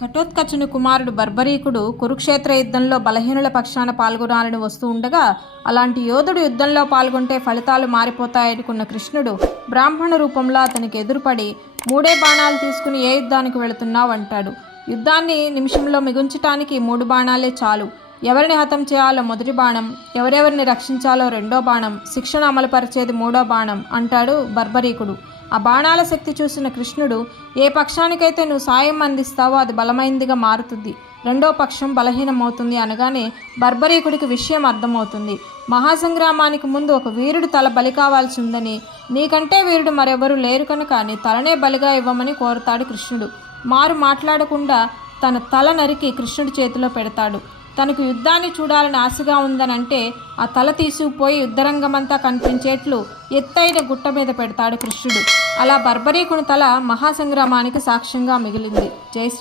ఘటోత్కచుని కుమారుడు బర్బరీకుడు కురుక్షేత్ర యుద్ధంలో బలహీనుల పక్షాన పాల్గొనాలని వస్తూ ఉండగా, అలాంటి యోధుడు యుద్ధంలో పాల్గొంటే ఫలితాలు మారిపోతాయనుకున్న కృష్ణుడు బ్రాహ్మణ రూపంలో అతనికి ఎదురుపడి 3 బాణాలు తీసుకుని ఏ యుద్ధానికి వెళుతున్నావు అంటాడు. యుద్ధాన్ని నిమిషంలో మిగుంచటానికి 3 బాణాలే చాలు. ఎవరిని హతం చేయాలో మొదటి బాణం, ఎవరెవరిని రక్షించాలో 2వ బాణం, శిక్షణ అమలుపరిచేది 3వ బాణం అంటాడు బర్బరీకుడు. ఆ బాణాల శక్తి చూసిన కృష్ణుడు, ఏ పక్షానికైతే నువ్వు సాయం అందిస్తావో అది బలమైందిగా మారుతుంది, 2వ పక్షం బలహీనమవుతుంది అనగానే బర్బరీకుడికి విషయం అర్థమవుతుంది. మహాసంగ్రామానికి ముందు ఒక వీరుడు తల బలి కావాల్సి ఉందని, నీకంటే వీరుడు మరెవరూ లేరు కనుక నీ తలనే బలిగా ఇవ్వమని కోరుతాడు కృష్ణుడు. మారు మాట్లాడకుండా తన తల నరికి కృష్ణుడి చేతిలో పెడతాడు. తనకు యుద్ధాన్ని చూడాలని ఆశగా ఉందనంటే ఆ తల తీసుకుపోయి యుద్ధరంగమంతా కనిపించేట్లు ఎత్తైన గుట్ట మీద పెడతాడు కృష్ణుడు. అలా బర్బరీకుని తల మహాసంగ్రామానికి సాక్ష్యంగా మిగిలింది. జై శ్రీ